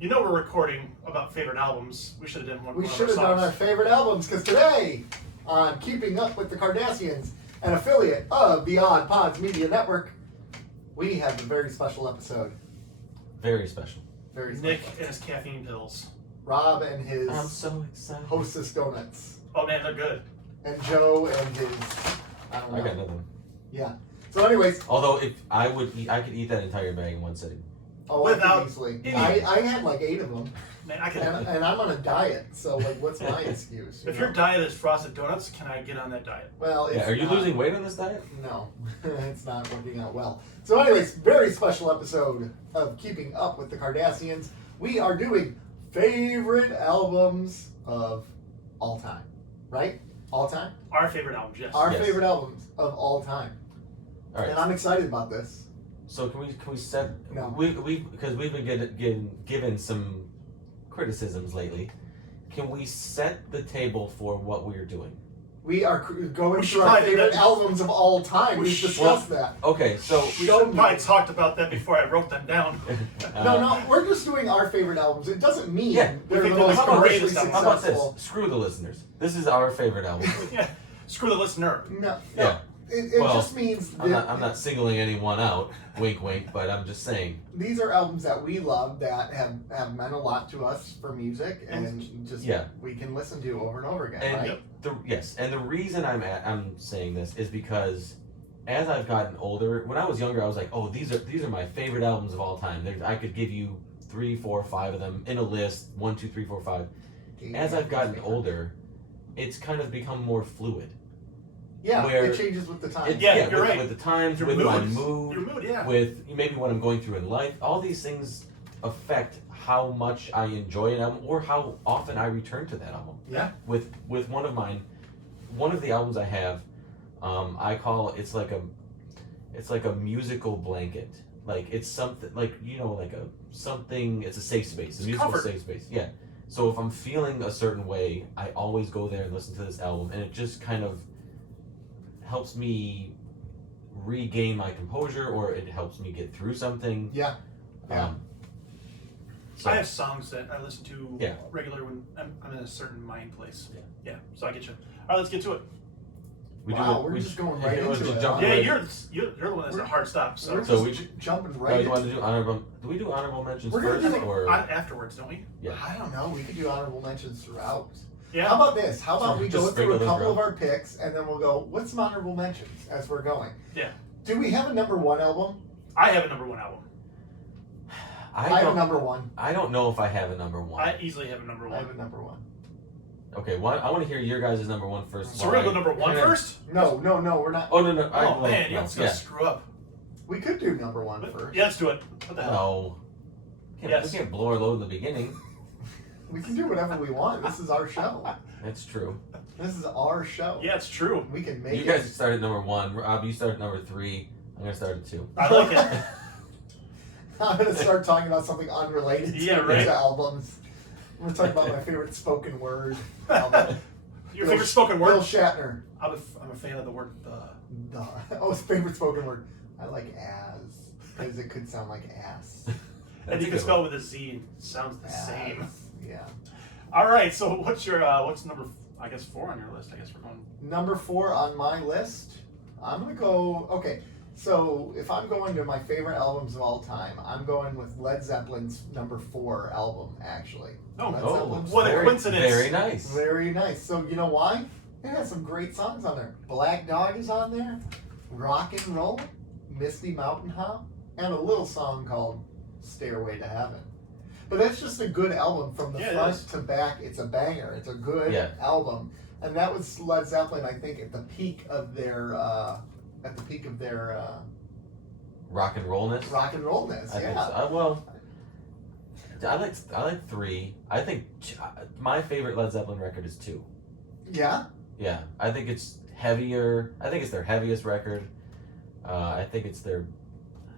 You know we're recording about favorite albums. We should have done one. We should have done our favorite albums, because today, on Keeping Up with the Cardassians, an affiliate of the Odd Pods Media Network, we have a very special episode. Very special. Very special. Nick and his caffeine pills. Rob and his I'm so excited. Hostess donuts. Oh man, they're good. And Joe and his, I don't know. I got nothing. Yeah. So anyways. Although if I could eat that entire bag in one sitting. Oh, Without easily. any- I had like 8 of them. Man, I can. And I'm on a diet, so like, what's my excuse? If your diet is frosted donuts, can I get on that diet? Well, it's Are you not. losing weight on this diet? No, it's not working out well. So anyways, very special episode of Keeping Up with the Cardassians. We are doing favorite albums of all time, right? All time? Our favorite albums, yes. Our Yes. favorite albums of all time. All right. And I'm excited about this. So can we set? No. Because we've been given some criticisms lately. Can we set the table for what we're doing? We are going We should through our probably do favorite that. albums of all time. We We've should- discussed that. Okay, so We should have probably talked about that before I wrote them down. No, we're just doing our favorite albums. It doesn't mean Yeah, they're we the can do most the commercially greatest album. How about this? successful. Screw the listeners. This is our favorite album. Yeah. Screw the listener. No. Yeah. It Well, just means I'm that not singling anyone out. Wink, wink. But I'm just saying. these are albums that we love that have meant a lot to us for music and just Yeah. we can listen to over and over again, And right? and the reason I'm saying this is because as I've gotten older, when I was younger, I was like, oh, these are my favorite albums of all time. I could give you 3, 4, 5 of them in a list. 1, 2, 3, 4, 5. As I've gotten older, it's kind of become more fluid. yeah, where it changes with the time. Yeah, you're right. With the times, Your with mood. my mood, Your mood, yeah. with maybe what I'm going through in life. All these things affect how much I enjoy an album or how often I return to that album. Yeah. With one of the albums I have, I call it's like a musical blanket. Like it's something like it's a safe space, a It's musical comfort. safe space. Yeah. So if I'm feeling a certain way, I always go there and listen to this album, and it just kind of helps me regain my composure, or it helps me get through something. Yeah. Yeah. So I have songs that I listen to Yeah. regular when I'm in a certain mind place. Yeah. Yeah, so I get you. All right, let's get to it. Wow, we're just going right into it, huh? Yeah, right. you're the one that's a hard stop. So We're So just we- jumping Do right you want into to do honorable? Do we do honorable mentions We're gonna first, do the- or afterwards, don't we? yeah? I don't know. We could do honorable mentions throughout. Yeah. How about this? How about Sure, we just go through sprinkle a those couple around. of our picks, and then we'll go, what's some honorable mentions as we're going? Yeah. Do we have a number 1 album? I have a number 1 album. I have a don't. number 1. I don't know if I have a number 1. I easily have a number I 1. have a number 1. Okay, I want to hear your guys' number 1 first. So we're gonna go number 1 Yeah. first? No, we're not. Oh no! Oh man, you're just gonna yeah. screw up. We could do number 1 But- first. Yeah, let's do it. What the hell? No. Yes. We can't blow our load in the beginning. We can do whatever we want. This is our show. That's true. This is our show. Yeah, it's true. We can make You it. guys start at number 1. Rob, you start at number 3. I'm gonna start at 2. I like it. I'm going to start talking about something unrelated to Yeah, right. these albums. I'm going to talk about my favorite spoken word album. Your Bill- favorite spoken Bill word? Shatner. I'm a fan of the word the. Duh. Oh, his favorite spoken word. I like as, because it could sound like ass. And That's you a can good spell one. it with a Z. It sounds the same. Ass. Yeah. All right. So what's number? I guess 4 on your list. I guess we're going. Number 4 on my list. I'm going to go, okay. So if I'm going to my favorite albums of all time, I'm going with Led Zeppelin's number 4 album, actually. Oh, Led Oh, Zeppelin's what a very, coincidence. Very nice. Very nice. So you know why? It has some great songs on there. Black Dog is on there, Rock and Roll, Misty Mountain Hop, and a little song called Stairway to Heaven. But that's just a good album from the Yeah, it front is. to back. It's a banger. It's a good Yeah. album. And that was Led Zeppelin, I think, at the peak of their Rock and rollness. rock and rollness. I Yeah. think so. Well, I like 3. I think my favorite Led Zeppelin record is 2. Yeah. Yeah, I think it's heavier. I think it's their heaviest record. I think it's their.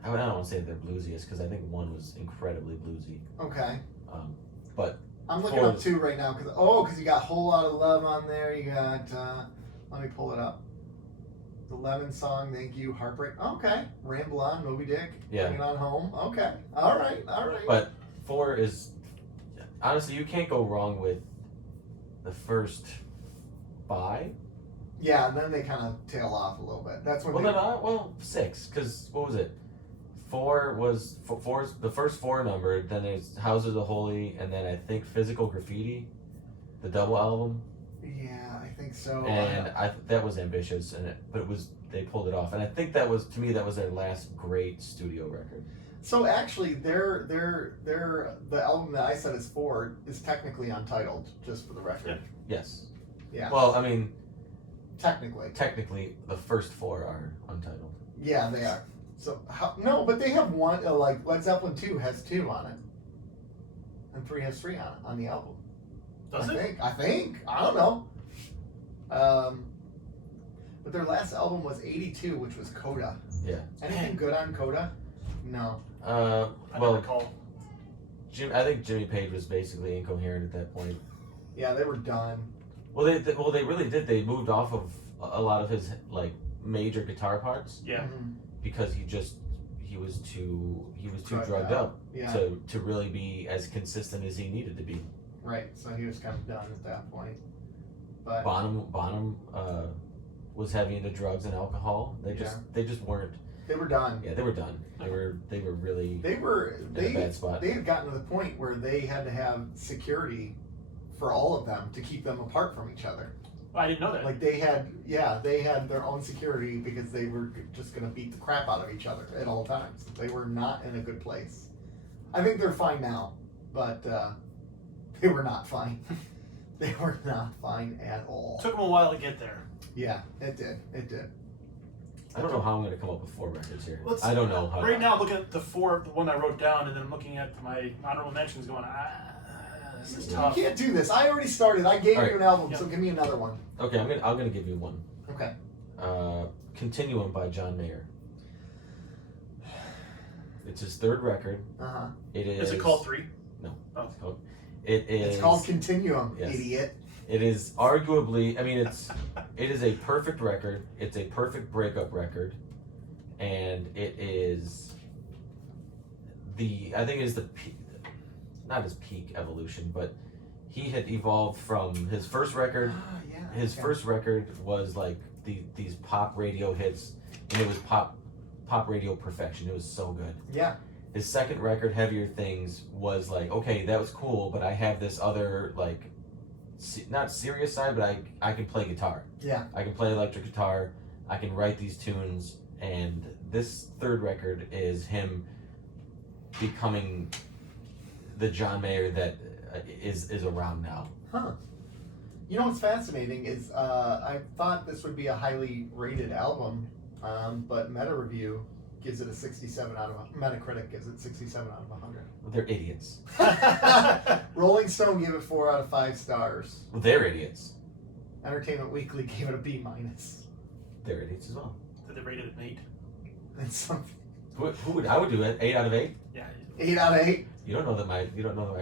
I don't want to say they're bluesiest because I think 1 was incredibly bluesy. Okay. But I'm looking 4 up 2 right now because you got Whole Lot of Love on there. You got let me pull it up. The Lemon Song, Thank You, Heartbreak. Okay. Ramble On, Moby Dick. Yeah. Bring It On Home. Okay. All right. But 4 is honestly, you can't go wrong with the first 5. Yeah, and then they kind of tail off a little bit. That's when Well, 6, because what was it? 4 was four's the first 4 numbered. Then there's Houses of Holy, and then I think Physical Graffiti, the double album. Yeah, I think so. And that was ambitious, but they pulled it off, and I think that was their last great studio record. So actually, the album that I said is 4 is technically Untitled, just for the record. Yes. Yeah. Well, I mean, technically, the first 4 are Untitled. yeah, they are. So no, but they have one. Like Led Zeppelin 2 has 2 on it, and 3 has 3 on the album. Does it? I think. I don't know. But their last album was 82, which was Coda. Yeah. Anything good on Coda? No. I don't recall. I think Jimmy Page was basically incoherent at that point. Yeah, they were done. Well, they really did. They moved off of a lot of his like major guitar parts. Yeah. Mm-hmm. Because he was too drugged up Yeah. to really be as consistent as he needed to be. Right. So he was kind of done at that point. But Bonham was heavy into drugs and alcohol. They just weren't. they were done. Yeah, they were done. They were really They were in a bad spot. They had gotten to the point where they had to have security for all of them to keep them apart from each other. I didn't know that. Like they had their own security because they were just gonna beat the crap out of each other at all times. They were not in a good place. I think they're fine now, but they were not fine. They were not fine at all. Took them a while to get there. Yeah, it did. It did. I don't know how I'm going to come up with 4 records here. Let's- I don't know how. Right now, I'm looking at the one I wrote down, and then I'm looking at my honorable mentions, going, this is tough. You can't do this. I already started. I gave All you right. so Yeah. give me another one. Okay, I'm gonna give you one. Okay. Continuum by John Mayer. It's his 3rd record. Uh-huh. It is. Is it called 3? No. Oh. It is. It's called Continuum, Yes. idiot. It is arguably. I mean, it is a perfect record. It's a perfect breakup record, and it is I think it is the peak, not his peak evolution, but he had evolved from his first record. Yeah. His first record was like these pop radio hits, and it was pop radio perfection. It was so good. Yeah. His second record, Heavier Things, was like, okay, that was cool, but I have this other like not serious side, but I can play guitar. Yeah. I can play electric guitar. I can write these tunes, and this 3rd record is him becoming the John Mayer that is around now. Huh. You know what's fascinating is I thought this would be a highly rated album, but Meta Review gives it a 67 out of Metacritic gives it 67 out of 100. They're idiots. Rolling Stone gave it 4 out of 5 stars. They're idiots. Entertainment Weekly gave it a B minus. They're idiots as well. Did they rate it an 8? And some I would do it 8 out of 8. Yeah. 8 out of 8. You don't know that my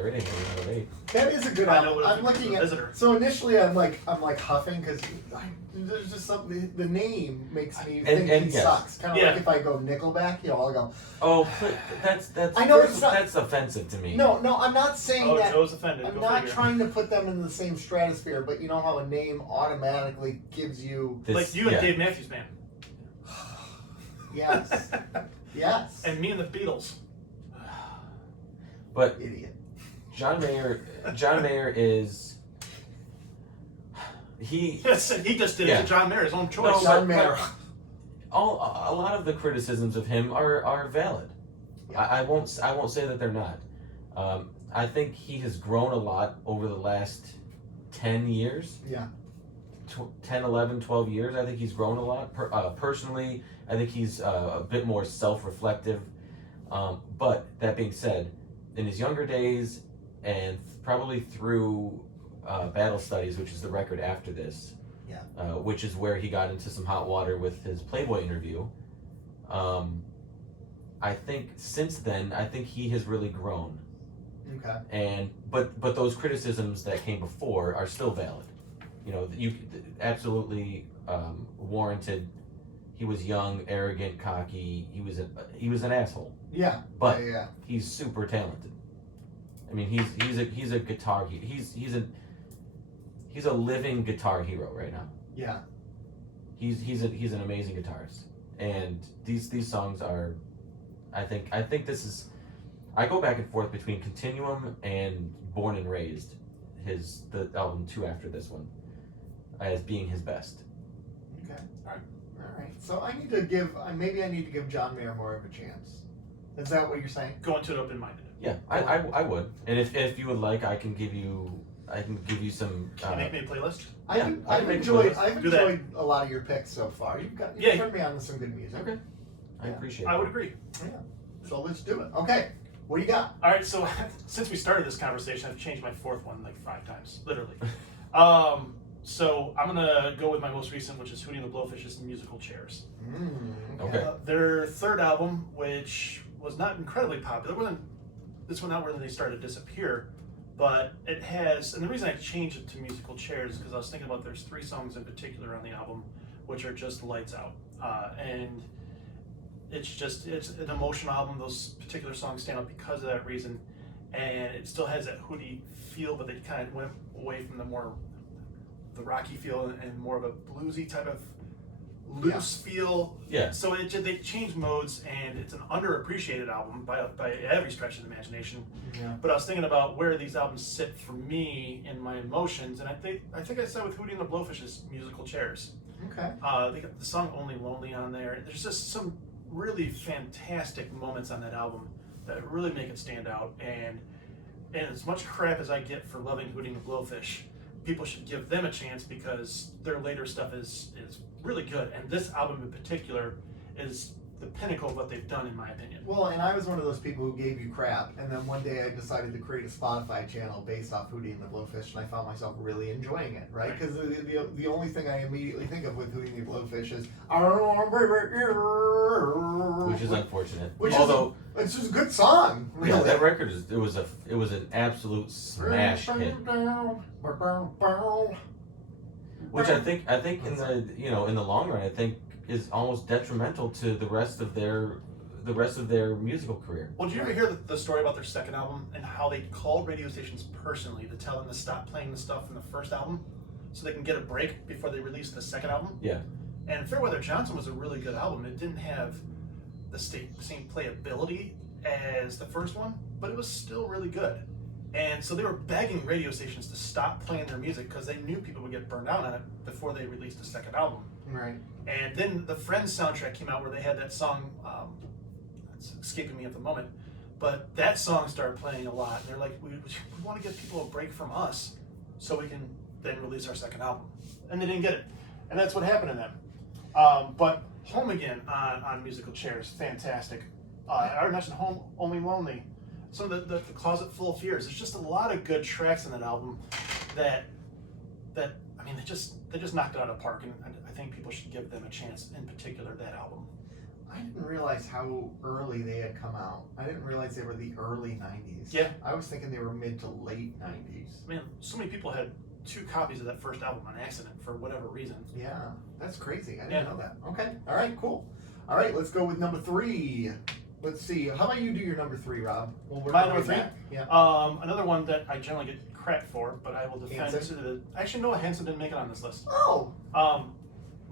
rating is 8 out of 8. That is a good I know album. what I'm if looking it's a at. visitor. So initially, I'm like huffing because there's just something. The name makes me think and he yes. sucks. Kind of Yeah. like if I go Nickelback, I'll go. Oh, that's. I know first, it's not- that's offensive to me. No, I'm not saying Oh, that. Joe's offended. I'm Go not figure. trying to put them in the same stratosphere, but you know how a name automatically gives you. Like you and Dave Matthews Band. Yes. Yes. And me and the Beatles. But Idiot. John Mayer is. He Yes, he just did Yeah. it to John Mayer, his own choice. No, John but- Mayer. a lot of the criticisms of him are valid. Yeah. I won't say that they're not. I think he has grown a lot over the last 10 years. Yeah. 10, 11, 12 years. I think he's grown a lot. Personally, I think he's a bit more self-reflective. But that being said, in his younger days and probably through Battle Studies, which is the record after this, Yeah. which is where he got into some hot water with his Playboy interview. I think since then, I think he has really grown. Okay. But those criticisms that came before are still valid. You know, you absolutely warranted. He was young, arrogant, cocky. He was an asshole. Yeah. But yeah. he's super talented. I mean, he's a guitar. He's a living guitar hero right now. Yeah. He's an amazing guitarist, and these songs are, I think this is, I go back and forth between Continuum and Born and Raised, the album 2 after this one, as being his best. Okay. All right. So I need to give John Mayer more of a chance. Is that what you're saying? Go into it open-minded. Yeah, I would, and if you would like, I can give you some. Can you make me a playlist? I've enjoyed a lot of your picks so far. You've turned me on to some good music. Okay. I appreciate it. I would agree. Yeah. So let's do it. Okay. What do you got? All right, so since we started this conversation, I've changed my fourth one like 5 times, literally. So I'm gonna go with my most recent, which is Hootie and the Blowfish's Musical Chairs. Okay. Their third album, which was not incredibly popular, this went out where they started to disappear, but it has, and the reason I changed it to Musical Chairs is because I was thinking about there's 3 songs in particular on the album, which are just lights out, and it's an emotional album. Those particular songs stand out because of that reason, and it still has that Hootie feel, but they kind of went away from the rocky feel and more of a bluesy type of loose feel. Yeah. So they changed modes, and it's an underappreciated album by every stretch of the imagination. Yeah. But I was thinking about where these albums sit for me in my emotions, and I think I said with Hootie and the Blowfish's Musical Chairs. Okay. They got the song Only Lonely on there. There's just some really fantastic moments on that album that really make it stand out. And as much crap as I get for loving Hootie and the Blowfish, people should give them a chance because their later stuff is really good. And this album in particular is the pinnacle of what they've done, in my opinion. Well, and I was one of those people who gave you crap, and then one day I decided to create a Spotify channel based off Hootie and the Blowfish, and I found myself really enjoying it, right? Because the only thing I immediately think of with Hootie and the Blowfish is Which is unfortunate. Although it's just a good song. Really. Yeah, that record it was an absolute smash hit. Which I think in the long run, I think is almost detrimental to the rest of their musical career. Well, did you ever hear the story about their second album and how they called radio stations personally to tell them to stop playing the stuff from the first album so they can get a break before they released the second album? Yeah. And Fairweather Johnson was a really good album. It didn't have the same playability as the first one, but it was still really good. And so they were begging radio stations to stop playing their music because they knew people would get burned out on it before they released the second album. Right. And then the Friends soundtrack came out where they had that song, it's escaping me at the moment, but that song started playing a lot. And they're like, we want to give people a break from us so we can then release our second album. And they didn't get it. And that's what happened to them. But Home Again on Musical Chairs, fantastic. I already mentioned Home Only Lonely. Some of the Closet Full of Fears. There's just a lot of good tracks in that album that I mean, they just knocked it out of the park, and I think people should give them a chance, in particular that album. I didn't realize how early they had come out. I didn't realize they were the early 90s. Yeah. I was thinking they were mid to late 90s. Man, so many people had 2 copies of that first album on accident for whatever reason. Yeah, that's crazy. I didn't know that. Okay. All right, cool. All right, let's go with number 3. Let's see. How about you do your number 3, Rob? My number 3? Yeah. Another one that I generally get crap for, but I will defend Hanson? to the... Actually, no, Hanson didn't make it on this list. Oh.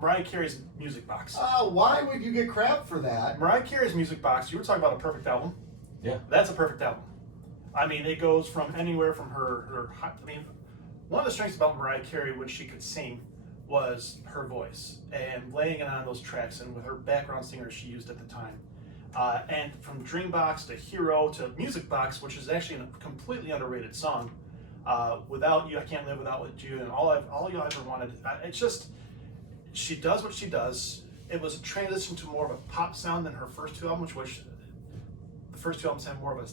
Mariah Carey's Music Box. Why would you get crap for that? Mariah Carey's Music Box, you were talking about a perfect album. Yeah. That's a perfect album. I mean, it goes from anywhere from her I mean, one of the strengths about Mariah Carey when she could sing was her voice and laying it on those tracks and with her background singers she used at the time. And from Dreambox to Hero to Music Box, which is actually a completely underrated song. Without You, I Can't Live Without You, and all you ever wanted. It's just, she does what she does. It was a transition to more of a pop sound than her first 2 albums, which the first 2 albums had more of a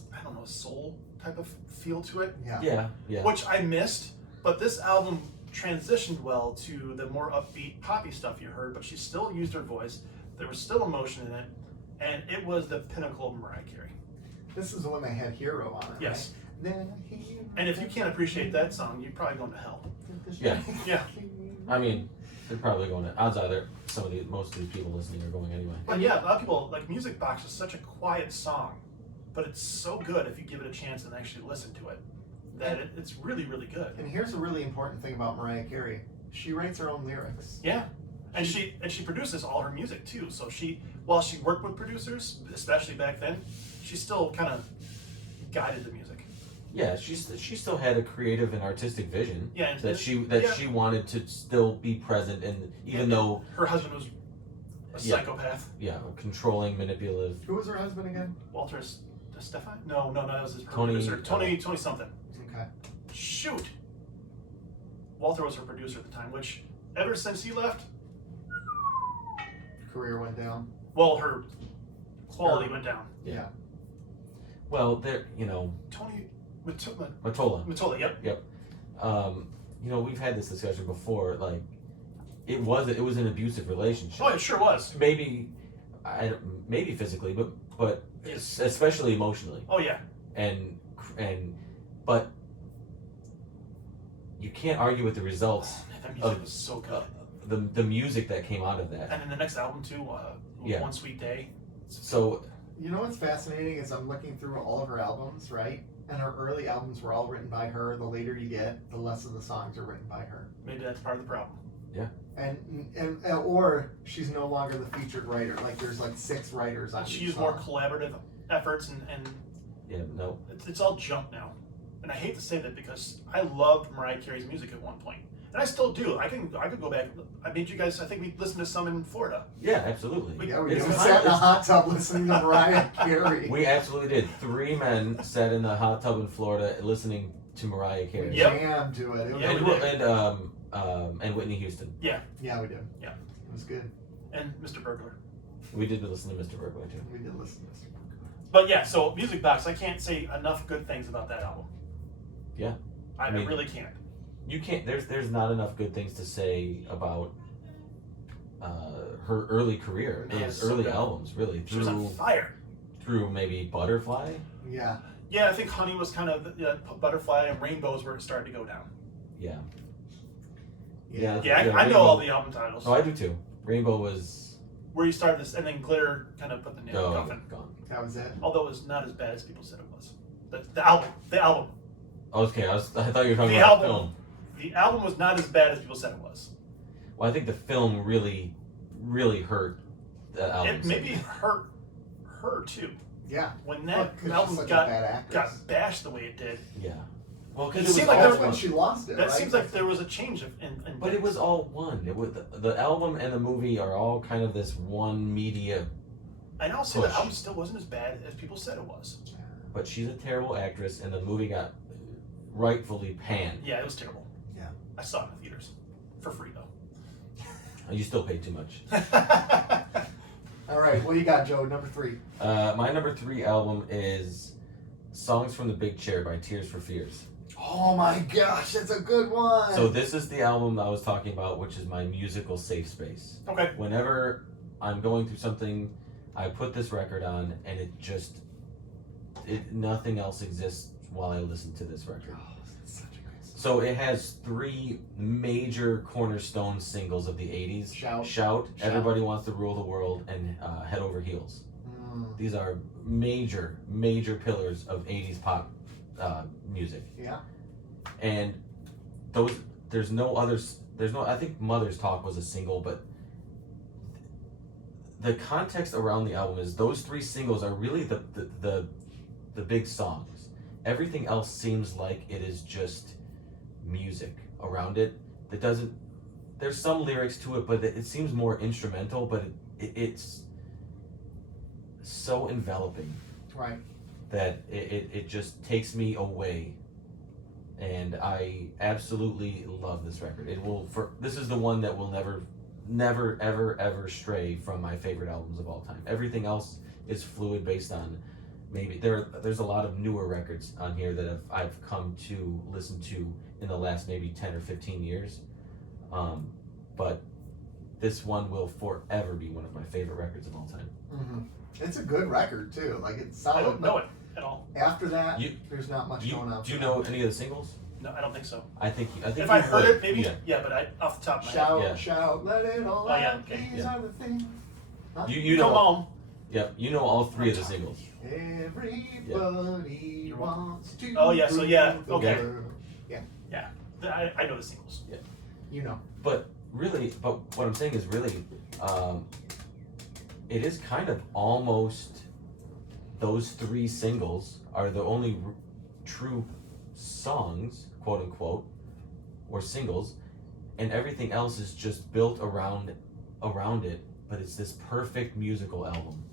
soul type of feel to it. Yeah. Which I missed, but this album transitioned well to the more upbeat poppy stuff you heard, but she still used her voice. There was still emotion in it, and it was the pinnacle of Mariah Carey. This is the one that had Hero on it, Yes. Right? And if you can't appreciate that song, you're probably going to hell. Yeah. Yeah. I mean, they're probably going to. Odds are most of these people listening are going anyway. But yeah, a lot of people like Music Box is such a quiet song, but it's so good if you give it a chance and actually listen to it. That it's really, really good. And here's a really important thing about Mariah Carey. She writes her own lyrics. Yeah, and she produces all her music too. So while she worked with producers, especially back then, she still kind of guided the music. Yeah, she still had a creative and artistic vision. Yeah, that she wanted to still be present, and even though her husband was a psychopath. Yeah, controlling, manipulative. Who was her husband again? Walter Stefan? No, that was his Tony, producer. Tony something. Okay. Shoot. Walter was her producer at the time, which ever since he left, Career went down. well, her quality went down. Yeah. Well, there, Tony Mottola. Mottola, yep. We've had this discussion before. Like, it was an abusive relationship. Oh, it sure was. Maybe physically, but Yes. especially emotionally. Oh yeah. But you can't argue with the results. That music was so good. The music that came out of that. And then the next album too, One Sweet Day. So You know what's fascinating is I'm looking through all of her albums, right? And her early albums were all written by her. The later you get, the less of the songs are written by her. Maybe that's part of the problem. And or she's no longer the featured writer. Like there's like 6 writers on She each used song. more collaborative efforts, and no. it's all junk now. And I hate to say that because I loved Mariah Carey's music at one point, and I still do. I could go back. I made you guys. I think we listened to some in Florida. Yeah, absolutely. Yeah, we It's sat in a fine. hot tub listening to Mariah Carey. We absolutely did. 3 men sat in the hot tub in Florida listening to Mariah Carey. We Yep. jammed to it. It was Yeah, we great. did. And Whitney Houston. Yeah, we did. Yeah. It was good. And Mr. Burglar. We did listen to Mr. Burglar too. We did listen to this. But yeah, so Music Box, I can't say enough good things about that album. Yeah. I mean, really can't. You can't. There's not enough good things to say about her early career, Yeah, those so early good. albums, really She was on fire. through maybe Butterfly. Yeah. Yeah, I think Honey was kind of Butterfly, and Rainbows where it started to go down. Yeah. Yeah. Yeah, I know Rainbow- all the album titles. Oh, I do too. Rainbow was Where you started this, and then Glitter kind of put the nail in the coffin. gone. That was it. Although it was not as bad as people said it was. The album. Okay, I thought you were talking The about the album. film. The album was not as bad as people said it was. Well, I think the film really hurt the album. It maybe hurt her too. Yeah. When Well, that 'cause album she's such a got bad actress. got bashed the way it did. Yeah. Well, It because it seemed was like all That's when one. she lost it, That right? seems like there was a change in But it was all one. It was the album and the movie are all kind of this one media. And I'll say the push. album still wasn't as bad as people said it was. But she's a terrible actress, and the movie got rightfully panned. Yeah, it was terrible. Yeah. I saw it in the theaters. For free though. You still paid too much. All right, what you got, Joe? Number 3. My number 3 album is "Songs from the Big Chair" by Tears for Fears. Oh my gosh, that's a good one. So this is the album I was talking about, which is my musical safe space. Okay. Whenever I'm going through something, I put this record on, and nothing else exists while I listen to this record. Oh, that's such a great song. So it has 3 major cornerstone singles of the 80s. Shout, Everybody Wants to Rule the World, and Head Over Heels. Mm, These are major pillars of 80s pop music. yeah. And I think Mother's Talk was a single, but the context around the album is those 3 singles are really the big songs. Everything else seems like it is just music around it. There's some lyrics to it, but it seems more instrumental, but it's so enveloping Right. that it just takes me away. And I absolutely love this record. This is the one that will never ever stray from my favorite albums of all time. Everything else is fluid based on maybe there's a lot of newer records on here that I've come to listen to in the last maybe 10 or 15 years. But this one will forever be one of my favorite records of all time. Mm-hmm. It's a good record too. Like it's solid. I don't know it at all. After that, You- there's not much going on. Do you for know that. any of the singles? No, I don't think so. I think If you I heard would. it, maybe. Yeah. Yeah, but off the top of my head. Shout, Yeah. shout, let it all Oh, yeah, out. okay, These yeah. are the things. Huh? You Come know. on. Yep, you know all 3 of the singles. Everybody wants to. Oh, yeah, so yeah, rule the okay. world. Yeah, I know the singles. You know. But what I'm saying is really, it is kind of almost those 3 singles are the only true songs, quote unquote, or singles, and everything else is just built around it. But it's this perfect musical album.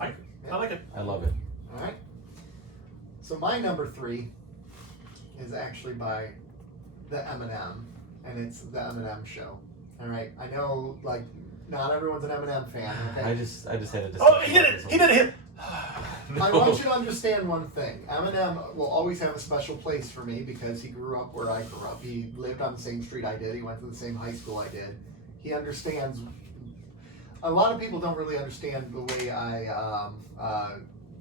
I like it. I love it. All right. So my number 3 is actually by the Eminem, and it's the Eminem Show. All right. I know, like, not everyone's an Eminem fan. Okay. I just had a discussion. Oh, he did it! He did it! I want you to understand one thing. Eminem will always have a special place for me because he grew up where I grew up. He lived on the same street I did. He went to the same high school I did. He understands. A lot of people don't really understand the way I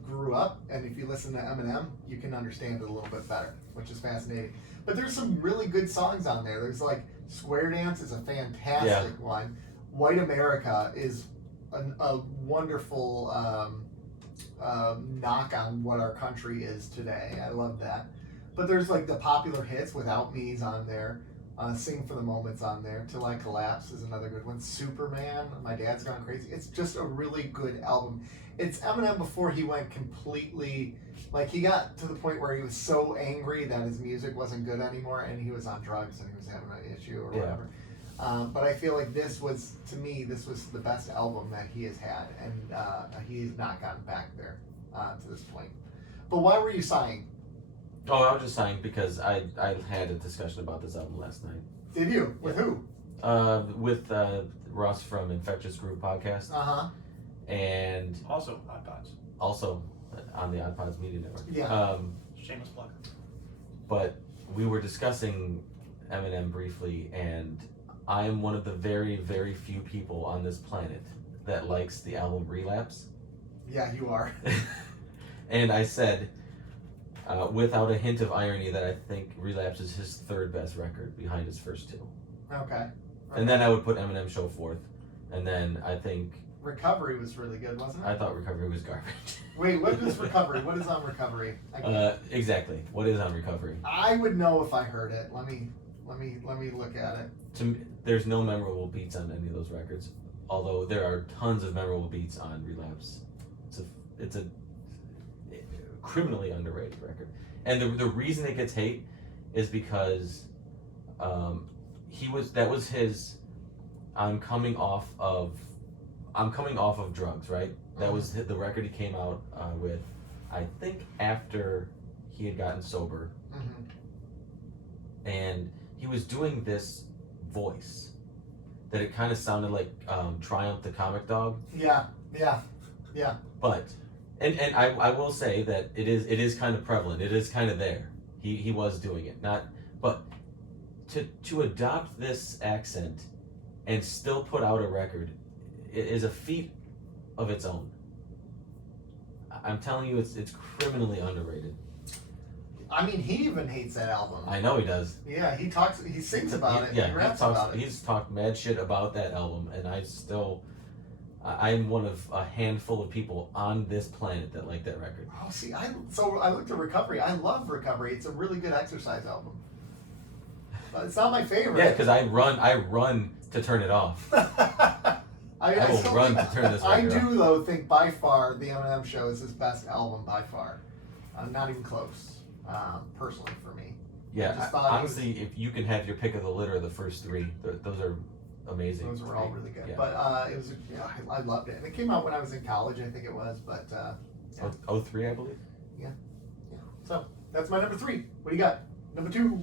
grew up, and if you listen to Eminem, you can understand it a little bit better, which is fascinating. But there's some really good songs on there. There's like Square Dance is a fantastic one. White America is a wonderful knock on what our country is today. I love that. But there's like the popular hits, Without Me's on there. Sing for the Moment's on there. Till I Collapse is another good one. Superman, My Dad's Gone Crazy. It's just a really good album. It's Eminem before he went completely, like he got to the point where he was so angry that his music wasn't good anymore and he was on drugs and he was having an issue or whatever. But I feel like this was the best album that he has had, and he's not gotten back there to this point. But why were you sighing? Oh, I was just saying because I had a discussion about this album last night. Did you? With who? With Russ from Infectious Groove Podcast. And Also, Odd Pods. also on the Odd Pods Media Network. Yeah. Shameless plug. But we were discussing Eminem briefly, and I am one of the very, very few people on this planet that likes the album Relapse. Yeah, you are. And I said, without a hint of irony, that I think Relapse is his 3rd best record behind his first 2. Okay. And then I would put Eminem Show 4th. And then I think... Recovery was really good, wasn't it? I thought Recovery was garbage. Wait, what is Recovery? What is on Recovery? Exactly. What is on Recovery? I would know if I heard it. Let me look at it. To me, there's no memorable beats on any of those records. Although there are tons of memorable beats on Relapse. It's a criminally underrated record. And the reason it gets hate is because that was his I'm coming off of drugs, right? That was the record he came out with, I think, after he had gotten sober. And he was doing this voice that it kind of sounded like Triumph the Comic Dog. Yeah. But and I will say that it is kind of prevalent. It is kind of there. He was doing it. But to adopt this accent and still put out a record is a feat of its own. I'm telling you, it's criminally underrated. I mean, he even hates that album. I know he does. Yeah, he sings about it. Yeah, he raps about it. He's talked mad shit about that album, and I'm one of a handful of people on this planet that like that record. Oh, see, I looked at Recovery. I love Recovery. It's a really good exercise album. But it's not my favorite. Yeah, because I run to turn it off. I will run to turn this record off. I do, though, think by far the Eminem Show is his best album by far. Not even close, personally, for me. Yeah, honestly, if you can have your pick of the litter of the first 3, those are amazing. Those were all really good. Yeah. But I loved it. And it came out when I was in college, I think it was. But yeah. 03, I believe. Yeah. So that's my number 3. What do you got? Number 2.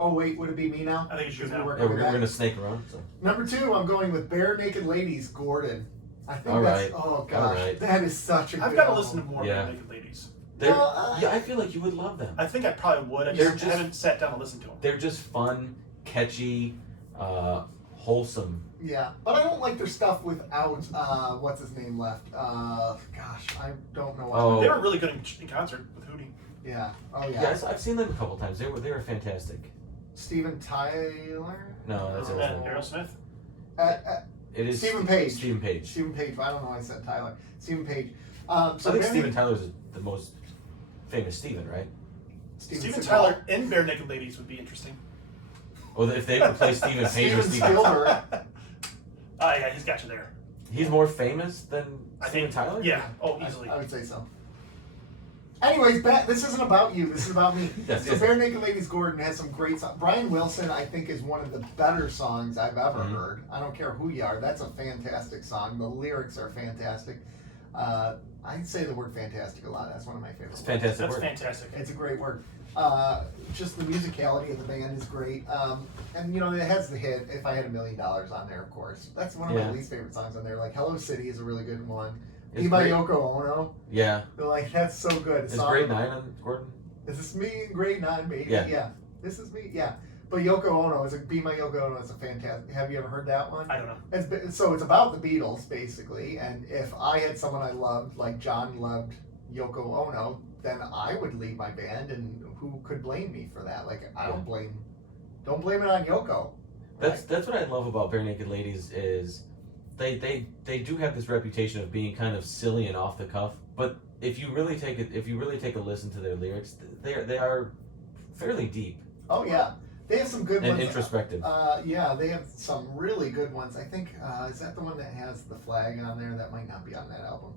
Oh wait, would it be me now? I think it's you now. Yeah, we're gonna snake around. So. Number 2, I'm going with Bare Naked Ladies, Gordon. I think All that's. right. Oh gosh, right. that is such a. I've good got to album. listen to more Yeah. Naked Ladies. Yeah, I feel like you would love them. I think I probably would. I just haven't sat down and listened to them. They're just fun, catchy, wholesome. Yeah, but I don't like their stuff without what's his name left. Gosh, I don't know. Oh. They were really good in concert with Hootie. Yeah. Oh yeah. Yes, I've seen them a couple times. They were fantastic. Steven Tyler. No, that's Aerosmith. It is Stephen Page. Stephen Page. Stephen Page. I don't know why I said Tyler. Stephen Page. So I think Bare Steven Naked- Tyler's the most famous Steven, right? Steven Seagal. Tyler in Bare Naked Ladies would be interesting. Well, if they replace Steven Page with Steven Steven, Spielberg. Oh yeah, he's got you there. he's more famous than I Steven think. Tyler. Yeah. Oh, easily. I would say so. Anyways, this isn't about you. This is about me. Yes, So yes. Bare Naked Ladies Gordon has some great songs. Brian Wilson, I think, is one of the better songs I've ever Mhm. heard. I don't care who you are. That's a fantastic song. The lyrics are fantastic. I say the word fantastic a lot. That's one of my favorite It's words. fantastic That's work. fantastic. It's a great word. Just the musicality of the band is great. And, it has the hit, If I Had $1 Million on there, of course. That's one of Yeah. my least favorite songs on there. Like, Hello City is a really good one. It's Be by great. Yoko Ono. Yeah, Like, that's so good. is grade 9 on Gordon? Is this me in grade 9, baby? Yeah. This is me? Yeah. But Yoko Ono Be My Yoko Ono is a fantastic. Have you ever heard that one? I don't know. It's about the Beatles, basically. And if I had someone I loved, like John loved Yoko Ono, then I would leave my band, and who could blame me for that? Like, I don't blame it on Yoko. That's what I love about Bare Naked Ladies is they do have this reputation of being kind of silly and off the cuff, but if you really take a listen to their lyrics, they are fairly deep Oh yeah, they have some good and ones. introspective. Yeah, they have some really good ones. I think is that the one that has the flag on there? That might not be on that album.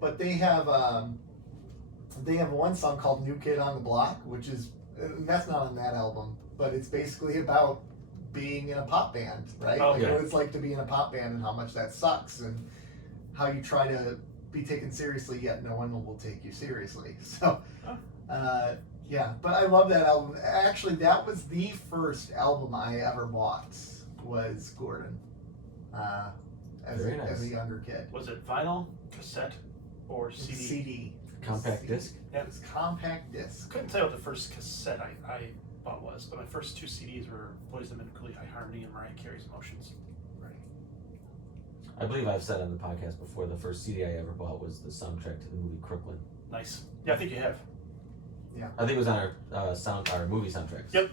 But they have one song called "New Kid on the Block," which is that's not on that album, but it's basically about being in a pop band, right? Oh, Like okay. what it's like to be in a pop band and how much that sucks, and how you try to be taken seriously yet no one will take you seriously. So, yeah, but I love that album. Actually, that was the first album I ever bought. Was Gordon, Very nice. as a younger kid. Was it vinyl, cassette, or CD? CD. Compact CD. disc? It was compact disc. Couldn't tell you what the first cassette I bought was, but my first 2 CDs were Boys of Really High Harmony and Mariah Carey's Emotions. Right. I believe I've said on the podcast before the first CD I ever bought was the soundtrack to the movie Crooklyn. Nice. Yeah, I think you have. I think it was on our movie soundtracks. Yep.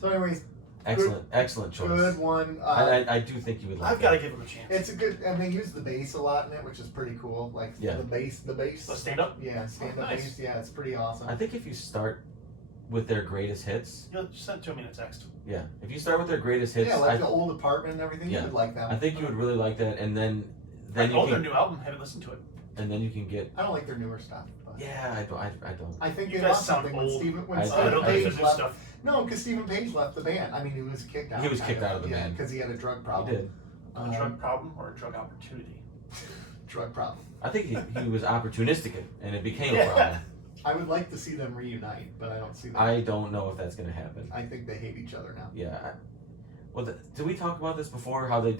So, anyways, Excellent choice. good one. I do think you would like I've got to give them a chance. It's a good, and they use the bass a lot in it, which is pretty cool. Like Yeah. the bass. The stand up? Yeah, stand up Nice. bass. Yeah, it's pretty awesome. I think if you start with their greatest hits, You'll send it to me in a text. yeah. If you start with their greatest hits, Yeah, like the old apartment and everything. Yeah. You would like that. I think you would really like that, and then I you own their can, new album, haven't listened to it. and then you can get. I don't like their newer stuff. But Yeah, I don't. I think You they guys lost sound something when old. Stephen I I don't like Page the new left. stuff. No, because Stephen Page left the band. I mean, he was kicked out. He was kicked out of the band. because he had a drug He problem. did. A drug problem or a drug opportunity? Drug problem. I think he was opportunistic, and it became a Yeah. problem. I would like to see them reunite, but I don't see that. I don't know if that's gonna happen. I think they hate each other now. Yeah. Did we talk about this before? How they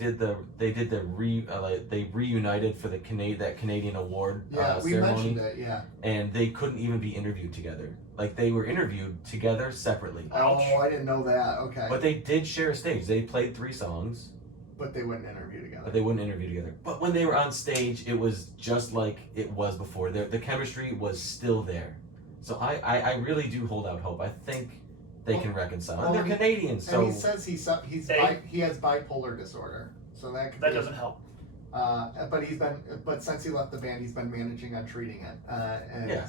reunited for that Canadian award Yeah, we ceremony, mentioned it. Yeah. and they couldn't even be interviewed together. Like they were interviewed together separately, Ouch. Oh, I didn't know that. Okay. but they did share a stage. They played 3 songs, But they wouldn't interview together. but they wouldn't interview together. But when they were on stage, it was just like it was before. The chemistry was still there. So I really do hold out hope. I think they can reconcile. well, And they're and he- Canadian, so And he says he Hey. has bipolar disorder, so that could That be, doesn't help. But since he left the band, he's been managing on treating it. And Yeah.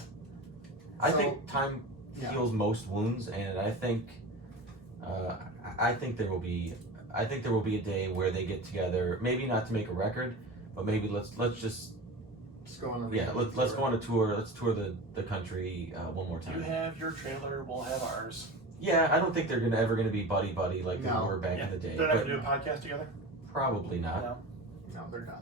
I so- think time yeah. heals most wounds, and I think there will be a day where they get together. Maybe not to make a record, but maybe let's just go on a let's go on a tour. Let's tour the country one more You time. have your trailer, we'll have ours. Yeah, I don't think they're ever gonna be buddy like they No. were back Yeah. in the day. They're not But going to do a podcast together? probably not. No. No, they're not.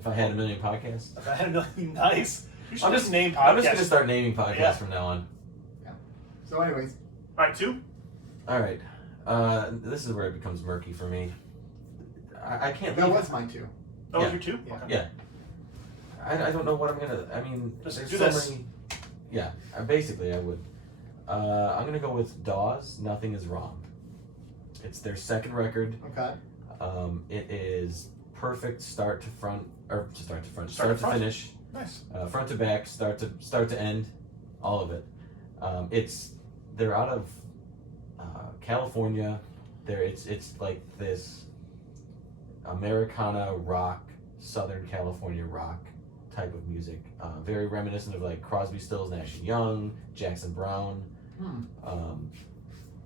If I had a million podcasts, If I had a million, nice. You should I'm just just- name podcasts. I'm just gonna start naming podcasts Yeah. from now on. So, anyways, All right, 2? All right, this is where it becomes murky for me. I can't. that leave- was mine too. That was Yeah. your 2? Yeah. Okay. Yeah. I don't know what I'm gonna. I mean, Just there's do so this. many. Yeah, basically I would. I'm gonna go with Dawes. Nothing is wrong. It's their second record. Okay. It is perfect start to front, or start to front, Start start to to front. finish, Nice. front to back, start to end, all of it. They're out of California. It's like this Americana rock Southern California rock type of music, very reminiscent of like Crosby, Stills, Nash and Young, Jackson Brown.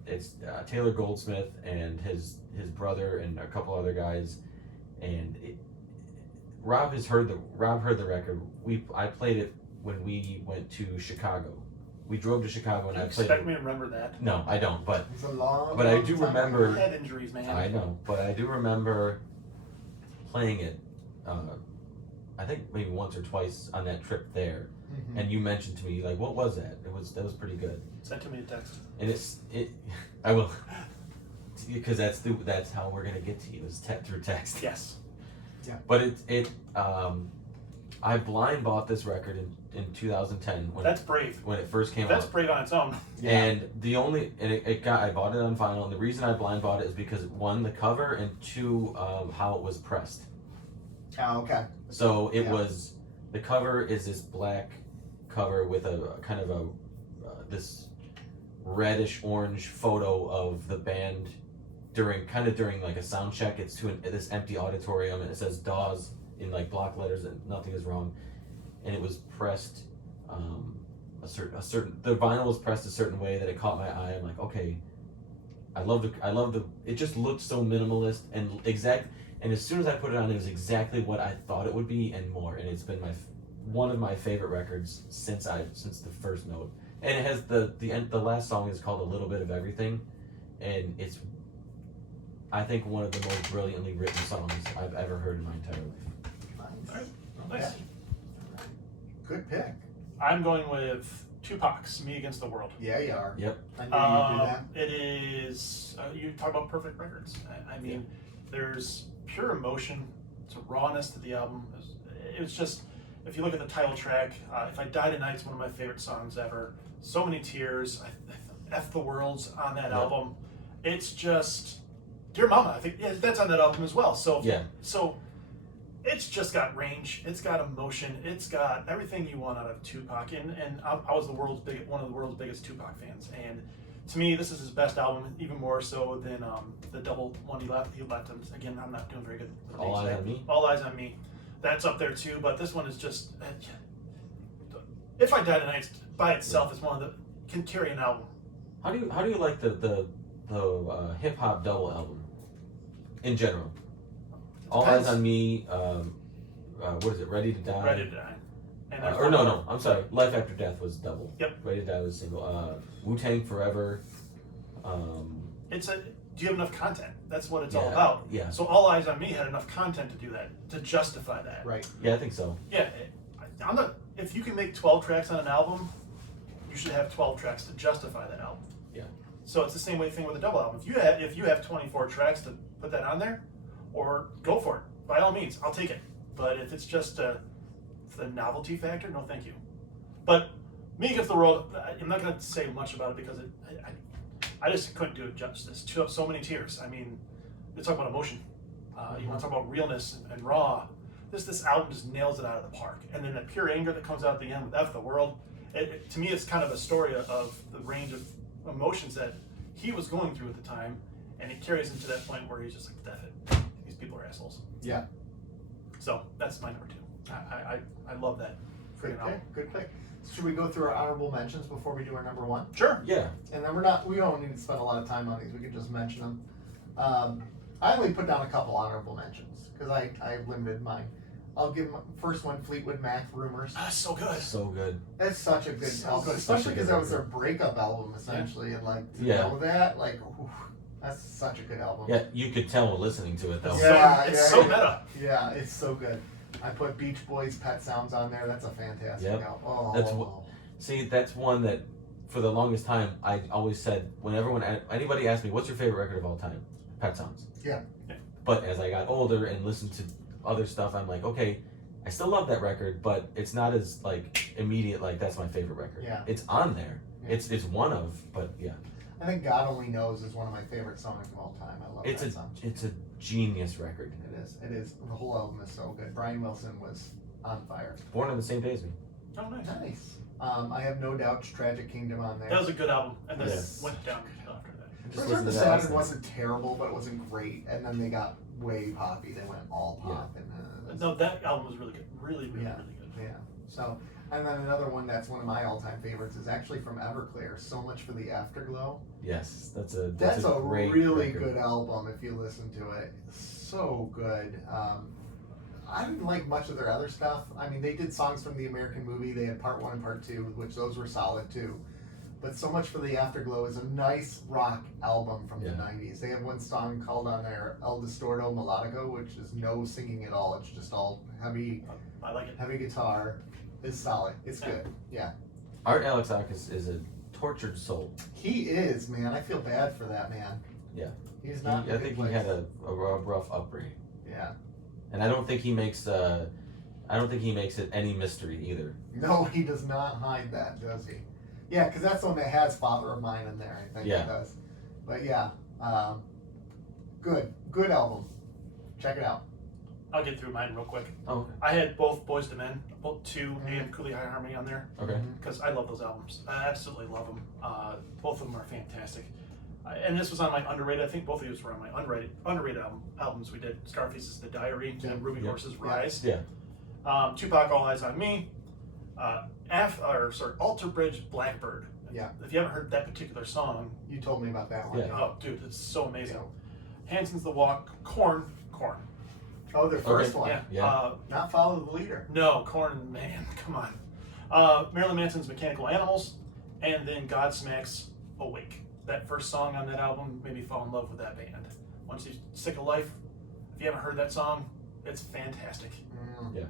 It's Taylor Goldsmith and his brother and a couple other guys, and Rob heard the record. I played it when we went to Chicago. We drove to Chicago and I played expect it. me to remember that? No, I don't. But It's a long, I long do time remember. ago. Head injuries, man. I know, but I do remember playing it. I think maybe once or twice on that trip there, and you mentioned to me like, what was that? That was pretty good. Send to me a text. And I will, because that's how we're gonna get to you is through text. Yes. But I blind bought this record in 2010 That's brave. when it first came That's out. brave on its own. And I bought it on vinyl, and the reason I blind bought it is because one, the cover, and two, how it was pressed. Oh, okay. So it Yeah. was, the cover is this black cover with a kind of this reddish orange photo of the band during like a sound check. It's to this empty auditorium, and it says Dawes in like block letters and nothing is wrong, and it was pressed the vinyl was pressed a certain way that it caught my eye. I'm like, okay, I love the it just looked so minimalist and exact, and as soon as I put it on, it was exactly what I thought it would be and more, and it's been one of my favorite records since the first note. And it has the last song is called A Little Bit of Everything, and it's, I think, one of the most brilliantly written songs I've ever heard in my entire life. Nice. Nice. Good pick. I'm going with Tupac's "Me Against the World." Yeah, you are. Yep. I knew you'd do that. It is. You talk about perfect records. I mean, there's pure emotion. It's a rawness to the album. It's just, if you look at the title track, "If I Die Tonight" is one of my favorite songs ever. So many tears. F the World's on that album. It's just, Dear Mama, I think that's on that album as well. So So it's just got range. It's got emotion. It's got everything you want out of Tupac. And I was one of the world's biggest Tupac fans. And to me, this is his best album, even more so than the double one he left. Again, I'm not doing very good. with All dates Eyes today. on Me. All Eyes on Me. That's up there too. But this one is just. If I Die Tonight by itself is one of the can carry an album. How do you like the hip hop double album in general? All Eyes on Me. What is it? Ready to Die. Ready to Die. And Or no, I'm sorry. Life After Death was double. Yep. Ready to Die was single. Wu-Tang Forever. Do you have enough content? That's what it's all Yeah, about. yeah. So All Eyes on Me had enough content to do that, to justify that. Right. Yeah, I think so. Yeah. I'm not. If you can make 12 tracks on an album, you should have 12 tracks to justify that album. Yeah. So it's the same thing with a double album. If you have 24 tracks to put that on there, or go for it. By all means, I'll take it. But if it's just for the novelty factor, no thank you. But Me Against the World, I'm not going to say much about it because I just couldn't do it justice. So many tears. I mean, they talk about emotion. You want to talk about realness and raw. This album just nails it out of the park. And then that pure anger that comes out at the end with F the World. To me, it's kind of a story of the range of emotions that he was going through at the time. And it carries him to that point where he's just like, F it. These people are assholes. Yeah. So that's my number 2. I love that. Good freaking album. pick. Good pick. Should we go through our honorable mentions before we do our number 1? Sure. Yeah. And then we don't need to spend a lot of time on these. We can just mention them. I only put down a couple honorable mentions because I limited mine. I'll give my first one, Fleetwood Mac, Rumors. So good. So good. That's such a good So album, good. especially Such a because good that was their record. breakup album essentially, and like to Yeah. know that, like, ooh, that's such a good album. Yeah, you could tell when listening to it though. Yeah. It's so meta. Yeah, it's so good. I put Beach Boys' Pet Sounds on there. That's a fantastic Yep. album. Oh, That's See, that's one that, for the longest time, I always said, when anybody asked me, what's your favorite record of all time? Pet Sounds. Yeah. But as I got older and listened to other stuff, I'm like, okay, I still love that record, but it's not as, like, immediate, like, that's my favorite record. Yeah. It's on there. Yeah. It's one of, but yeah. I think God Only Knows is one of my favorite songs of all time. I love that song. It's a genius record. It is. The whole album is so good. Brian Wilson was on fire. Born on the same day as me. Oh, nice. Nice. I have No Doubt's Tragic Kingdom on there. That was a good album, and then Yes. went down after that. Just Return listened to to that last Saturn night. wasn't terrible, but it wasn't great. And then they got way poppy. They went all pop. And No, that album was really good. Really good. Yeah. So, and then another one that's one of my all-time favorites is actually from Everclear. So Much for the Afterglow. Yes, that's a Really great record. good album if you listen to it. So good. I didn't like much of their other stuff. I mean, they did songs from the American movie. They had part 1 and part 2, which those were solid too. But So Much for the Afterglow is a nice rock album from the 90s. They have one song called on there, El Distorto Melodico, which is no singing at all. It's just all heavy, I like it. heavy guitar. It's solid. It's good. Yeah. Art Alexakis is a tortured soul. He is, man. I feel bad for that man. Yeah. He's not. I think he had a rough upbringing. Yeah. And I don't think he makes it any mystery either. No, he does not hide that, does he? Yeah, because that's the one that has Father of Mine in there. I think it does. But yeah, good album. Check it out. I'll get through mine real quick. Oh, okay. I had both Boyz II Men, both 2 and Cooley High Harmony on there. Okay. Because I love those albums. I absolutely love them. Both of them are fantastic. And this was on my underrated. I think both of these were on my underrated albums. We did Scarface's The Diary and Ruby Horse's Rise. Yeah. Tupac, All Eyes on Me. Alter Bridge, Blackbird. Yeah. If you haven't heard that particular song, You told me about that one. Yeah. oh dude, it's so amazing. Hanson's The Walk, Korn. Oh, their first one. Yeah. Yeah. Not Follow the Leader. No, Korn, man, come on. Marilyn Manson's Mechanical Animals, and then Godsmack's Awake. That first song on that album made me fall in love with that band. Once You're Sick of Life, if you haven't heard that song, it's fantastic. Mm.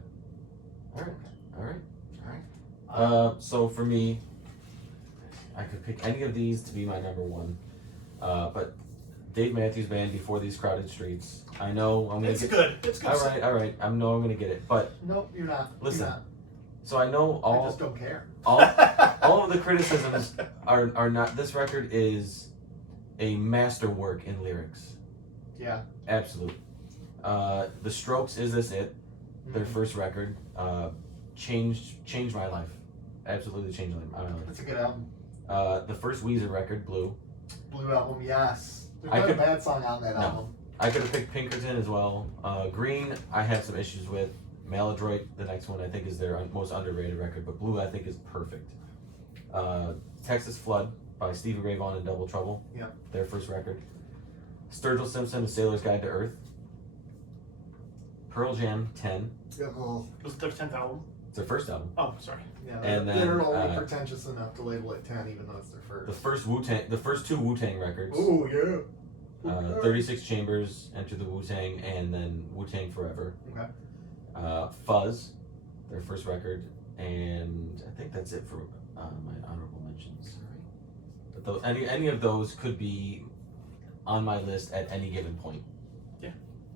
All right. All right. So for me, I could pick any of these to be my number one. But Dave Matthews Band, Before These Crowded Streets. I know I'm gonna It's good. It's good. All right. I know I'm gonna get it, but Nope, you're not. listen. You're not. So I know I just don't care. all of the criticisms are not. This record is a masterwork in lyrics. Yeah. Absolutely. The Strokes, Is This It? Their first record changed my life. Absolutely changed my life. That's a good album. The first Weezer record, Blue. Blue album, yes. There's I not could- a bad song on that No. album. I could have picked Pinkerton as well. Green, I have some issues with. Maladroit, the next one, I think is their most underrated record, but Blue, I think, is perfect. Texas Flood by Stevie Ray Vaughan and Double Trouble. Yep. Their first record. Sturgill Simpson, A Sailor's Guide to Earth. Pearl Jam, 10. Oh, Was it their 10th album? It's their first album. Oh, sorry. yeah, And then, they're only pretentious enough to label it 10, even though it's their first. The first two Wu-Tang records. Oh, yeah. 36 Chambers, Enter the Wu-Tang, and then Wu-Tang Forever. Okay. Fuzz, their first record, and I think that's it for my honorable mentions. But those, any of those could be on my list at any given point.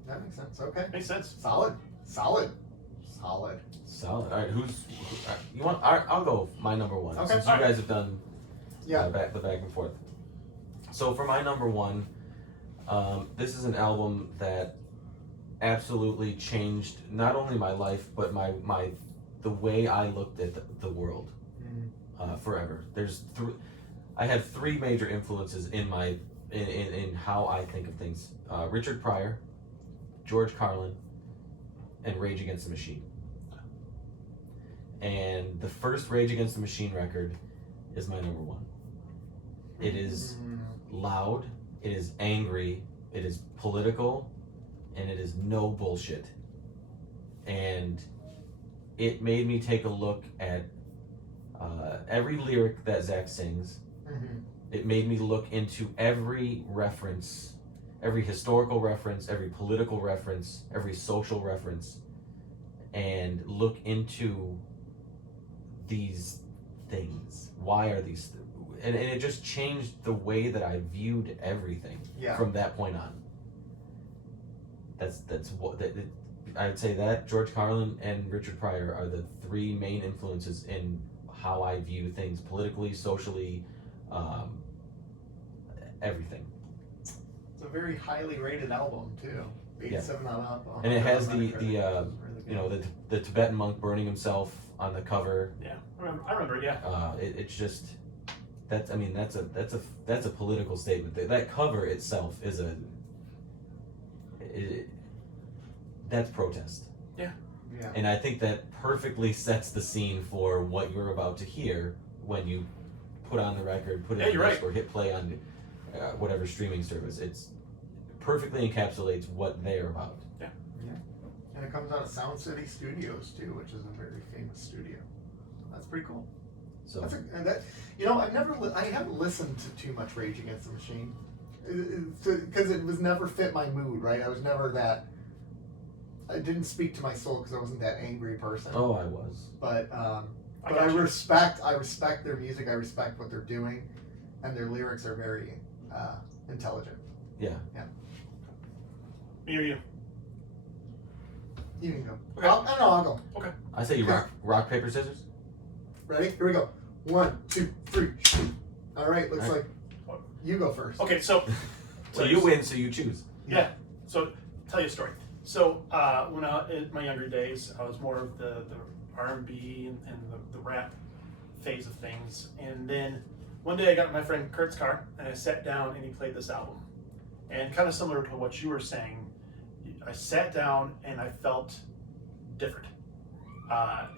That makes sense. Okay. Makes sense. Solid. Solid. All right, you want? I'll go my number one. Okay, Since you all right. guys have done Yeah. the back and forth. So for my number one, this is an album that absolutely changed not only my life but the way I looked at the world forever. I have three major influences in how I think of things: Richard Pryor, George Carlin, and Rage Against the Machine. And the first Rage Against the Machine record is my number one. It is loud, it is angry, it is political, and it is no bullshit. And it made me take a look at every lyric that Zach sings. It made me look into every reference, every historical reference, every political reference, every social reference, and look into these things. Why are these and it just changed the way that I viewed everything from that point on. That's what I'd say that George Carlin and Richard Pryor are the three main influences in how I view things politically, socially, everything. It's a very highly rated album too. 87 out of 100. And it has the Tibetan monk burning himself on the cover. Yeah, I remember. Yeah. It's just that's a political statement. That cover itself is that's protest. Yeah. Yeah. And I think that perfectly sets the scene for what you're about to hear when you put on the record, put it on you're the right. or hit play on whatever streaming service. It's perfectly encapsulates what they're about. And it comes out of Sound City Studios too, which is a very famous studio. That's pretty cool. So And that, I haven't listened to too much Rage Against the Machine, because it was never fit my mood. Right, I was never that. It didn't speak to my soul because I wasn't that angry person. oh, I was. But I got you. respect their music. I respect what they're doing, and their lyrics are very intelligent. Yeah. Me or you? You can go. Okay. I'll go. Okay. I say you rock paper scissors. Ready? Here we go. 1, 2, 3. Shoot. All right. Looks All right. like you go first. Okay, so So you win, so you choose. Yeah. So tell you a story. So when in my younger days, I was more of the R&B and the rap phase of things. And then one day I got in my friend Kurt's car and I sat down and he played this album. And kind of similar to what you were saying, I sat down and I felt different.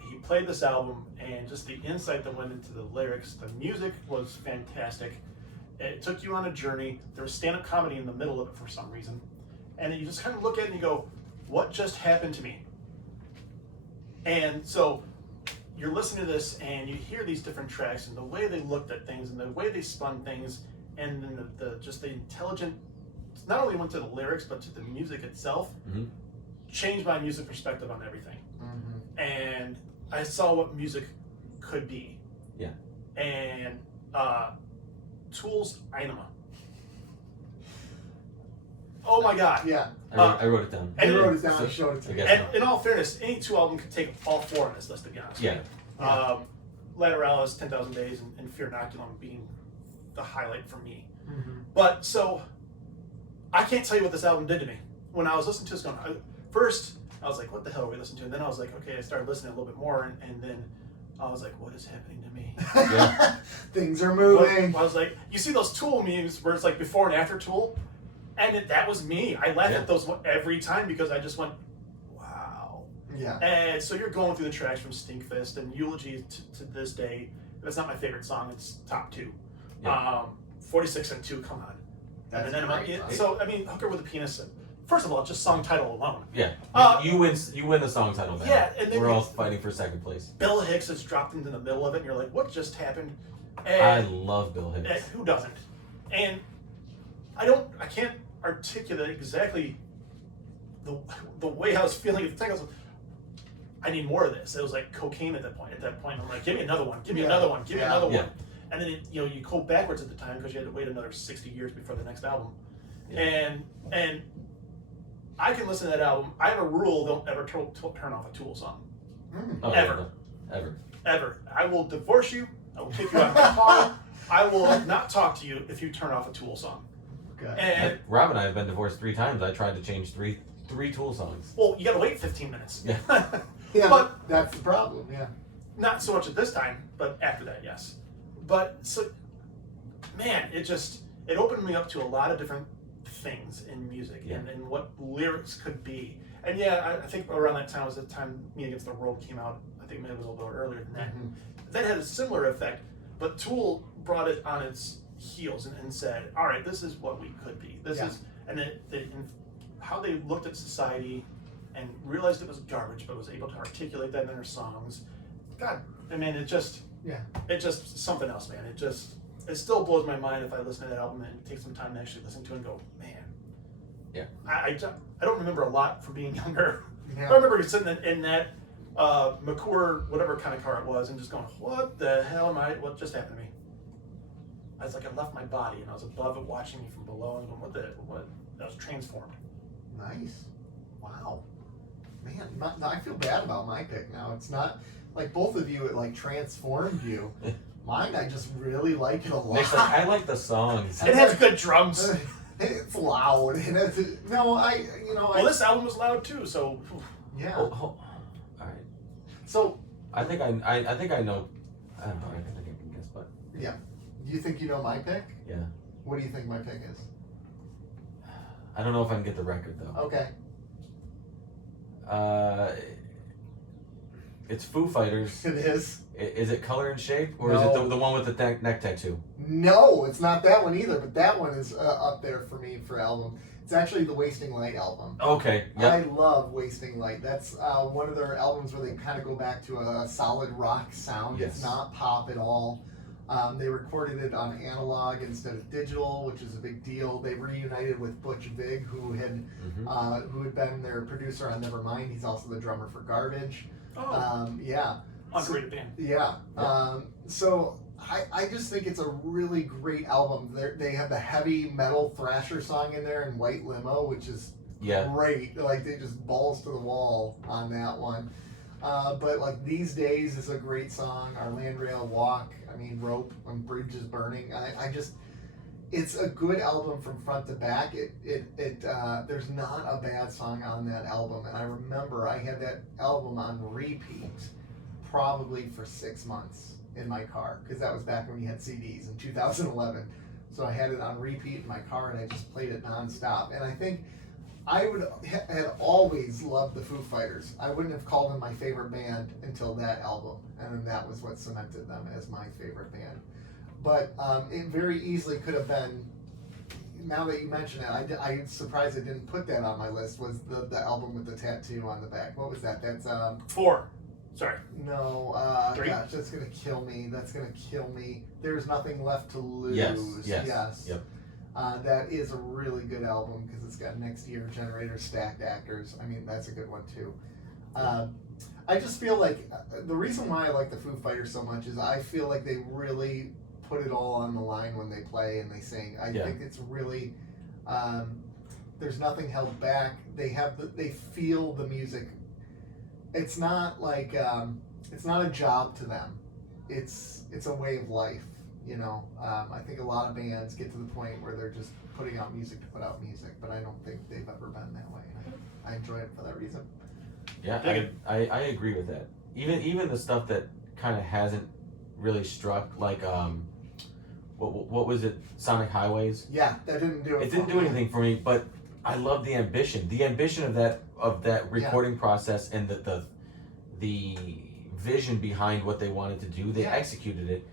He played this album and just the insight that went into the lyrics, the music was fantastic. It took you on a journey. There was stand-up comedy in the middle of it for some reason. And you just kind of look at it and you go, what just happened to me? And so you're listening to this and you hear these different tracks and the way they looked at things and the way they spun things and then the intelligent, not only went to the lyrics but to the music itself, changed my music perspective on everything. And I saw what music could be. Yeah. And Tool's Einema. Oh my God. Yeah. I wrote it down. I And wrote it down. so- I showed it to I you. guess- And in all fairness, any two album could take all four on this list, to be honest. Yeah. Lateralis, 10,000 Days, and Fear Inoculum being the highlight for me. But so, I can't tell you what this album did to me. When I was listening to this, first, I was like, what the hell are we listening to? And then I was like, okay, I started listening a little bit more, and then I was like, what is happening to me? Yeah. Things are moving. I was like, you see those Tool memes where it's like before and after Tool? And that was me. I laugh at those every time because I just went, wow. Yeah. And so you're going through the tracks from Stinkfist and Eulogy to this day. That's not my favorite song. It's top 2. Yeah. 46 and 2, come on. That's And then a great song. so I mean, Hooker with a Penis. First of all, just song title alone. Yeah. Uh, you win the song title battle. Yeah, and then we're all fighting for second place. Bill Hicks is dropped into the middle of it, and you're like, what just happened? I And, love Bill and Hicks. who doesn't? And I can't articulate exactly the way I was feeling at the time. I need more of this. It was like cocaine at that point. At that point, I'm like, give me another one. Give me another one. Give me another one. And then you go backwards at the time because you had to wait another 60 years before the next album. Yeah. And I can listen to that album. I have a rule: don't ever turn off a Tool song. Oh, Ever. Yeah, ever. Ever. I will divorce you. I will kick you out of my car. I will not talk to you if you turn off a Tool song. Good. And Rob and I have been divorced 3 times. I tried to change three Tool songs. well, you got to wait 15 minutes. Yeah. Yeah, but that's the problem. Yeah. not so much at this time, but after that, yes. But so, man, it opened me up to a lot of different things in music and what lyrics could be. And yeah, I think around that time was the time Me Against the World came out. I think maybe it was a little earlier than that. That had a similar effect, but Tool brought it on its heels and said, all right, this is what we could be. This is, and how they looked at society and realized it was garbage, but was able to articulate that in their songs. God, I mean, it's just something else, man. It still blows my mind if I listen to that album and take some time to actually listen to it and go, man. Yeah. I don't remember a lot from being younger. Yeah. I remember sitting in that McCour, whatever kind of car it was, and just going, what the hell what just happened to me? I was like, I left my body and I was above it watching me from below and going, what? I was transformed. Nice. Wow. Man, I feel bad about my pick now. It's not like both of you, it like transformed you. Mine, I just really like it a lot. Nick's like, I like the songs. It has good drums. It's loud. And Well, this album was loud too, so. Yeah. All right. So. I think I know. I don't know. I think I can guess, but Yeah. Do you think you know my pick? yeah. What do you think my pick is? I don't know if I can get the record though. Okay. It's Foo Fighters. It is. Is it Color and Shape, or is No. it the one with the neck tattoo? No, it's not that one either, but that one is up there for me for album. It's actually the Wasting Light album. Okay. I Yep. love Wasting Light. That's one of their albums where they kind of go back to a solid rock sound. Yes. It's not pop at all. They recorded it on analog instead of digital, which is a big deal. They reunited with Butch Vig, who had been their producer on Nevermind. He's also the drummer for Garbage. Oh, Yeah. underrated band. Yeah. Yeah. So I just think it's a really great album. They have the heavy metal thrasher song in there in White Limo, which is Yeah. great. Like they just balls to the wall on that one. But like These Days is a great song. Our Landrail Walk. I mean Rope when Bridge is Burning. I just it's a good album from front to back. There's not a bad song on that album. And I remember I had that album on repeat probably for 6 months in my car, because that was back when you had CDs in 2011. So I had it on repeat in my car and I just played it nonstop. And I think I had always loved the Foo Fighters. I wouldn't have called them my favorite band until that album, and then that was what cemented them as my favorite band. But it very easily could have been. Now that you mention it, I'm surprised I didn't put that on my list. Was the album with the tattoo on the back? What was that? That's 4. Sorry. no. 3? Gosh, that's gonna kill me. That's gonna kill me. There's Nothing Left to Lose. Yes. Yep. That is a really good album because it's got Next Year, Generator, Stacked Actors. I mean, that's a good one too. I just feel like the reason why I like the Foo Fighters so much is I feel like they really put it all on the line when they play and they sing. I think it's really there's nothing held back. They feel the music. It's not like it's not a job to them. It's a way of life. You know, I think a lot of bands get to the point where they're just putting out music to put out music, but I don't think they've ever been that way. I enjoy it for that reason. Yeah, I agree with that. Even the stuff that kind of hasn't really struck, like what was it, Sonic Highways? Yeah, that didn't do it. It didn't do anything for me, but I love the ambition of that recording process, and the vision behind what they wanted to do. They executed it.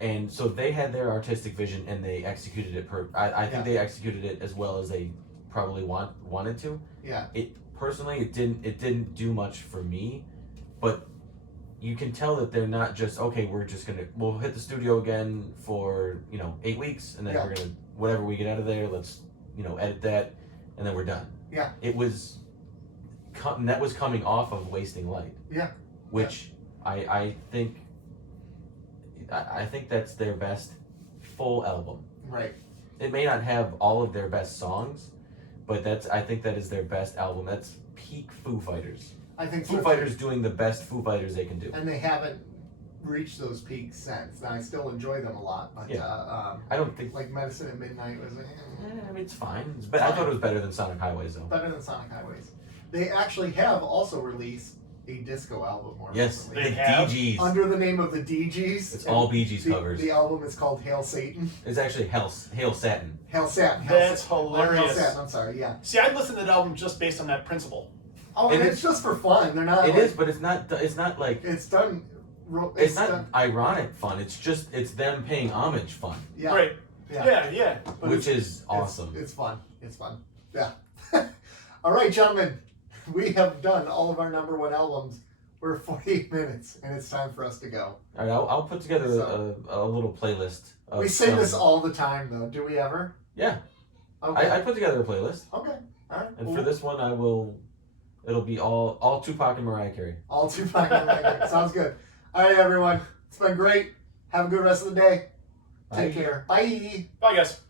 And so they had their artistic vision and they executed it. I think they executed it as well as they probably wanted to. Yeah. Personally, it didn't do much for me, but you can tell that they're not just, okay, we'll hit the studio again for 8 weeks, and then we're gonna whatever we get out of there, let's edit that, and then we're done. Yeah. It was that was coming off of Wasting Light. Yeah. Which I think that's their best full album. Right. It may not have all of their best songs, but I think that is their best album. That's peak Foo Fighters. I think Foo Fighters doing the best Foo Fighters they can do. And they haven't reached those peaks since. Now, I still enjoy them a lot, but I don't think like Medicine at Midnight was I mean, it's fine. I thought it was better than Sonic Highways, though. better than Sonic Highways. They actually have also released a disco album more Yes, recently. the They have? DGs. Under the name of the DGs. It's all Bee Gees covers. The album is called Hail Satan. It's actually Hail Satin. Hail Satin. That's Hail hilarious. Satin, I'm sorry, yeah. See, I'd listen to that album just based on that principle. Oh, And and it's just for fun. They're not. It like, is, but it's not like It's done. it's not done, ironic fun. It's them paying homage fun, yeah. Right. Yeah. Yeah. But which is awesome. It's fun. It's fun. Yeah. All right, gentlemen. We have done all of our number one albums. We're 48 minutes, and it's time for us to go. All right, I'll put together a little playlist. We say this all the time, though. Do we ever? Yeah. Okay. I put together a playlist, Okay. All right. and for this one, it'll be all Tupac and Mariah Carey. All Tupac and Mariah. Sounds good. All right, everyone. It's been great. Have a good rest of the day. Take care. Bye. Bye, guys.